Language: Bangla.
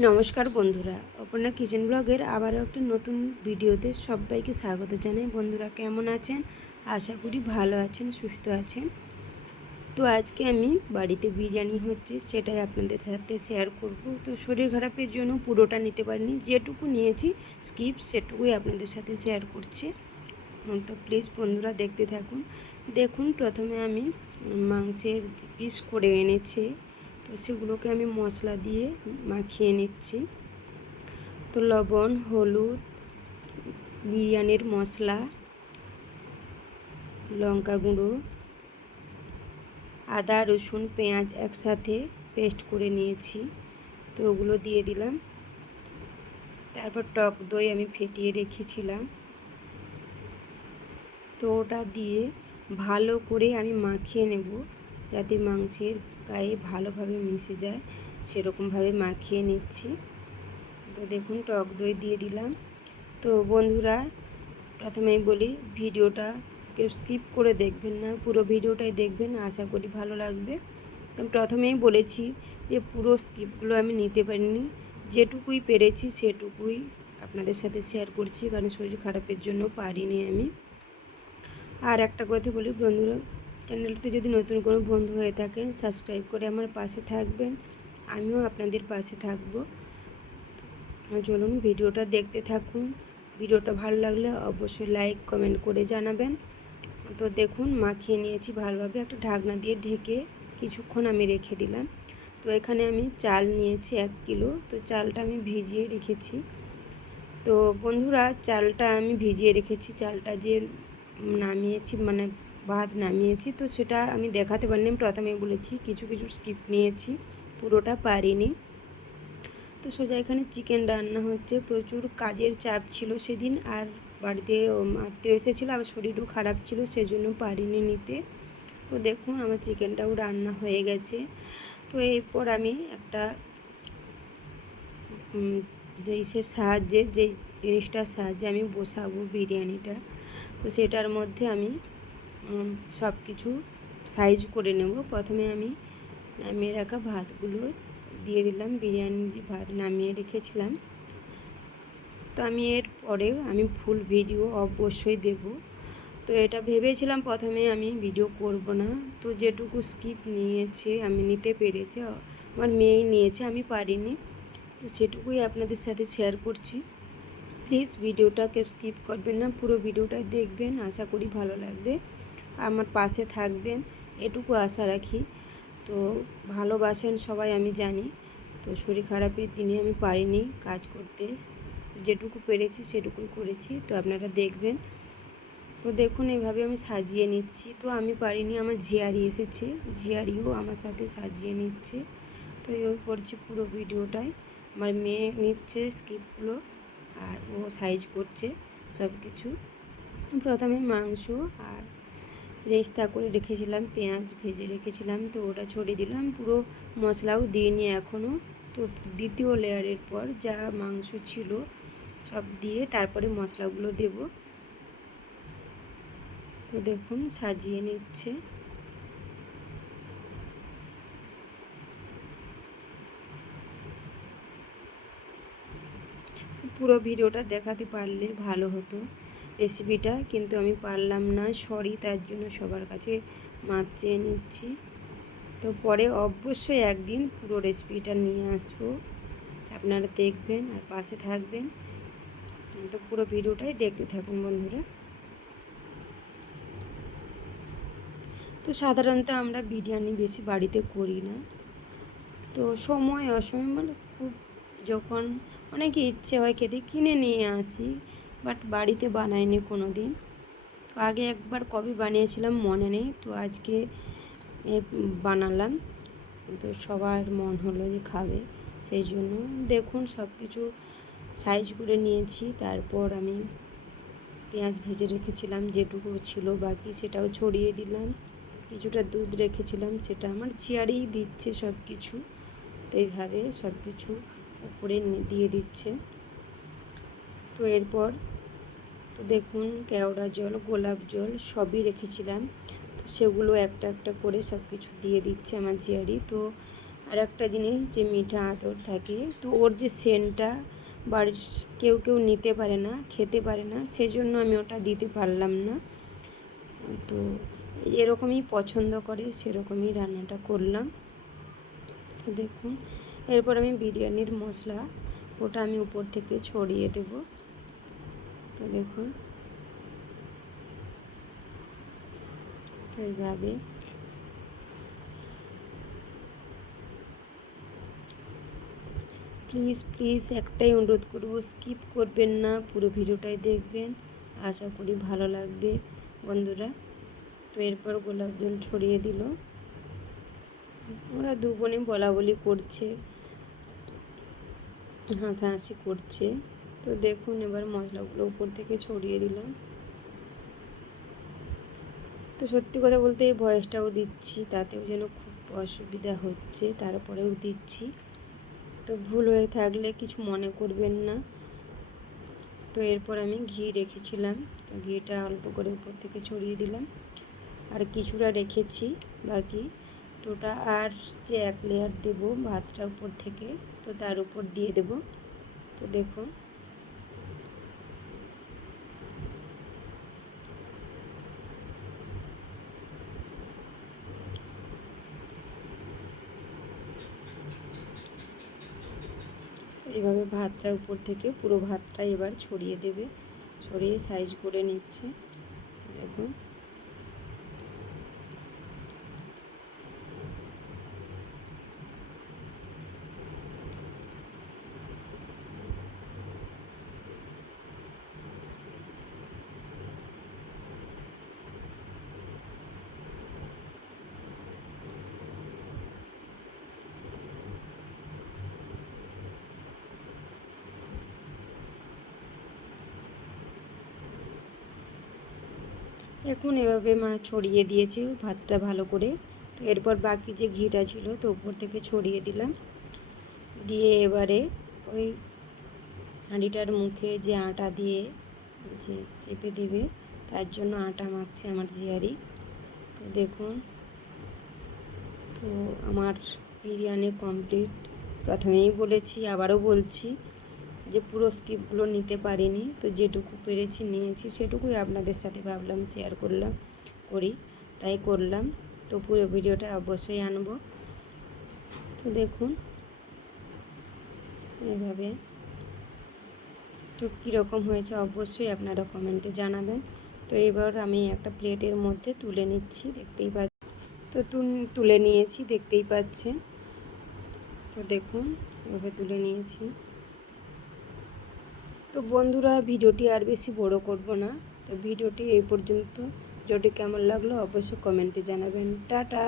নমস্কার বন্ধুরা, অপর্ণা কিচেন ব্লগের আবারও একটা নতুন ভিডিওতে সবাইকে স্বাগত জানাই। বন্ধুরা কেমন আছেন? আশা করি ভালো আছেন, সুস্থ আছেন। তো আজকে আমি বাড়িতে বিরিয়ানি হচ্ছে সেটাই আপনাদের সাথে শেয়ার করব। তো শরীর খারাপের জন্য পুরোটা নিতে পারিনি, যেটুকু নিয়েছি স্কিপ সেটুকুই আপনাদের সাথে শেয়ার করছি। তো প্লিজ বন্ধুরা দেখতে থাকুন। দেখুন, প্রথমে আমি মাংসের পিস করে এনেছি, তো সেগুলোকে আমি মশলা দিয়ে মাখিয়ে নিচ্ছি। তো লবণ, হলুদ, বিরিয়ানির মশলা, লঙ্কা গুঁড়ো, আদা রসুন পেঁয়াজ একসাথে পেস্ট করে নিয়েছি, তো ওগুলো দিয়ে দিলাম। তারপর টক দই আমি ফেটিয়ে রেখেছিলাম, তো ওটা দিয়ে ভালো করে আমি মাখিয়ে নেব, যাতে মাংসের গায়ে ভালোভাবে মিশে যায়, সেরকমভাবে মাখিয়ে নিচ্ছি। তো দেখুন, টক দই দিয়ে দিলাম। তো বন্ধুরা প্রথমেই বলি, ভিডিওটা কেউ স্কিপ করে দেখবেন না, পুরো ভিডিওটাই দেখবেন, আশা করি ভালো লাগবে। আমি প্রথমেই বলেছি যে পুরো স্কিপগুলো আমি নিতে পারিনি, যেটুকুই পেরেছি সেটুকুই আপনাদের সাথে শেয়ার করছি, কারণ শরীর খারাপের জন্য পারিনি আমি। আর একটা কথা বলি বন্ধুরা, চ্যানেলটিতে যদি নতুন কোনো বন্ধু হয়ে থাকেন সাবস্ক্রাইব করে আমার পাশে থাকবেন, আমিও আপনাদের পাশে থাকবো। চলুন ভিডিওটা দেখতে থাকুন। ভিডিওটা ভালো লাগলে অবশ্যই লাইক কমেন্ট করে জানাবেন। তো দেখুন, মাখিয়ে নিয়েছি ভালোভাবে, একটা ঢাকনা দিয়ে ঢেকে কিছুক্ষণ আমি রেখে দিলাম। তো এখানে আমি চাল নিয়েছি 1 কিলো, তো চালটা আমি ভিজিয়ে রেখেছি। তো বন্ধুরা চালটা আমি ভিজিয়ে রেখেছি, চালটা যে নামিয়েছি মানে ভাত নামিয়েছি, তো সেটা আমি দেখাতে পারিনি। প্রথমেই বলেছি কিছু কিছু স্কিপ নিয়েছি, পুরোটা পারিনি। তো সোজা এখানে চিকেন রান্না হচ্ছে। প্রচুর কাজের চাপ ছিল সেদিন, আর বাড়িতে আত্মীয় এসেছিলো, আবার শরীরও খারাপ ছিল, সেজন্য পারিনি নিতে। তো দেখুন আমার চিকেনটাও রান্না হয়ে গেছে। তো এরপর আমি একটা যে ইসের সাহায্যে, যে জিনিসটার সাহায্যে আমি বসাবো বিরিয়ানিটা, তো সেটার মধ্যে আমি সব কিছু সাইজ করে নেব। প্রথমে আমি নামিয়ে রাখা ভাতগুলো দিয়ে দিলাম, বিরিয়ানি যে ভাত নামিয়ে রেখেছিলাম। তো আমি এর পরেও আমি ফুল ভিডিও অবশ্যই দেব। তো এটা ভেবেছিলাম প্রথমে আমি ভিডিও করব না, তো যেটুকু স্কিপ নিয়েছে আমি নিতে পেরেছি, আমার মেয়েই নিয়েছে, আমি পারিনি, তো সেটুকুই আপনাদের সাথে শেয়ার করছি। প্লিজ ভিডিওটাকে স্কিপ করবেন না, পুরো ভিডিওটাই দেখবেন, আশা করি ভালো লাগবে, আমার পাশে থাকবেন, এটুকু আশা রাখি। তো ভালোবাসেন সবাই আমি জানি। তো শরীর খারাপের দিনে আমি পারিনি কাজ করতে, যেটুকু পেরেছি সেটুকুই করেছি, তো আপনারা দেখবেন। তো দেখুন এইভাবে আমি সাজিয়ে নিচ্ছি। তো আমি পারিনি, আমার ঝিয়ারি এসেছে, ঝিয়ারিও আমার সাথে সাজিয়ে নিচ্ছে। তো এই করছি পুরো ভিডিওটাই, আমার মেয়ে নিচ্ছে স্কিপগুলো আর ও সাইজ করছে সব কিছু। প্রথমে মাংস আর রেস্তা করে রেখেছিলাম, পেঁয়াজ ভেজে রেখেছিলাম, তো ওটা ছড়িয়ে দিলাম, পুরো মশলাও দিইনি এখনও। তো দ্বিতীয় লেয়ারের পর যা মাংস ছিল সব দিয়ে তারপরে মশলাগুলো দেব। তো দেখুন সাজিয়ে নিচ্ছে। পুরো ভিডিওটা দেখাতে পারলে ভালো হতো রেসিপিটা, কিন্তু আমি পারলাম না, সরি, তার জন্য সবার কাছে মাপ চেয়ে নিচ্ছি। তো পরে অবশ্যই একদিন পুরো রেসিপিটা নিয়ে আসবো, আপনারা দেখবেন আর পাশে থাকবেন। তো পুরো ভিডিওটাই দেখতে থাকুন বন্ধুরা। তো সাধারণত আমরা বিরিয়ানি বেশি বাড়িতে করি না, তো সময় অসময় মানে খুব যখন অনেকে ইচ্ছে হয় খেতে কিনে নিয়ে আসি, বাট বাড়িতে বানাইনি কোনো দিন। তো আগে একবার কবে বানিয়েছিলাম মনে নেই, তো আজকে বানালাম, তো সবার মন হলো যে খাবে, সেই জন্য দেখুন সব কিছু সাইজ করে নিয়েছি। তারপর আমি পেঁয়াজ ভেজে রেখেছিলাম, যেটুকু ছিল বাকি সেটাও ছড়িয়ে দিলাম। কিছুটা দুধ রেখেছিলাম, সেটা আমার ঝিয়ারিই দিচ্ছে সব কিছু, তো এইভাবে সব কিছু উপরে দিয়ে দিচ্ছে। তো এরপর তো দেখুন কেওড়া জল, গোলাপ জল সবই রেখেছিলাম, তো সেগুলো একটা একটা করে সব কিছু দিয়ে দিচ্ছে আমার ঝিয়ারি। তো আর একটা জিনিস যে মিঠা আতর থাকে, তো ওর যে সেন্টটা বাড়ির কেউ কেউ নিতে পারে না, খেতে পারে না, সেজন্য আমি ওটা দিতে পারলাম না। তো এরকমই পছন্দ করে সেরকমই রান্নাটা করলাম। তো দেখুন, এরপর আমি বিরিয়ানির মশলা ওটা আমি উপর থেকে ছড়িয়ে দেব। তো দেখুন তো এইভাবে প্লিজ প্লিজ একটাই অনুরোধ করব, স্কিপ করবেন না, পুরো ভিডিওটাই দেখবেন, আশা করি ভালো লাগবে বন্ধুরা। তো এরপর গোলাপ জল ছড়িয়ে দিল। ওরা দু বোনে বলা বলি করছে, হাসাহাসি করছে। তো দেখুন এবার মশলাগুলো উপর থেকে ছড়িয়ে দিলাম। তো সত্যি কথা বলতে এই ভয়েসটাও দিচ্ছি, তাতেও যেন খুব অসুবিধা হচ্ছে, তারপরেও দিচ্ছি। তো ভুল হয়ে থাকলে কিছু মনে করবেন না। তো এরপর আমি ঘি রেখেছিলাম, তো ঘিটা অল্প করে উপর থেকে ছড়িয়ে দিলাম। আর কিছুটা রেখেছি বাকি, তো ওটা আর যে এক লেয়ার দেবো ভাতটা উপর থেকে, তো তার উপর দিয়ে দেব। তো দেখুন এইভাবে ভাতটা উপর থেকে পুরো ভাতটা এবার ছড়িয়ে দেবে, ছড়িয়ে সাইজ করে নিচ্ছে। দেখুন এখন এভাবে মা ছড়িয়ে দিয়েছে ভাতটা ভালো করে। তো এরপর বাকি যে ঘিটা ছিল তো উপর থেকে ছড়িয়ে দিলাম, দিয়ে এবারে ওই হাঁড়িটার মুখে যে আটা দিয়ে যে চেপে দেবে, তার জন্য আটা মাখছে আমার জিয়ারি। তো দেখুন, তো আমার বিরিয়ানি কমপ্লিট। প্রথমেই বলেছি, আবারও বলছি যে পুরো স্কিপগুলো নিতে পারিনি, তো যেটুকু পেরেছি নিয়েছি, সেটুকুই আপনাদের সাথে ভাবলাম শেয়ার করি, তাই করলাম। তো পুরো ভিডিওটা অবশ্যই আনবো। তো দেখুন এভাবে, তো কীরকম হয়েছে অবশ্যই আপনারা কমেন্টে জানাবেন। তো এবার আমি একটা প্লেটের মধ্যে তুলে নিচ্ছি, দেখতেই পাচ্ছেন। তো তুলে নিয়েছি, দেখতেই পাচ্ছেন। তো দেখুন এভাবে তুলে নিয়েছি। তো বন্ধুরা ভিডিওটি আর বেশি বড় করব না, তো ভিডিওটি এই পর্যন্ত। ভিডিওটি কেমন লাগলো অবশ্যই কমেন্টে জানাবেন। টাটা।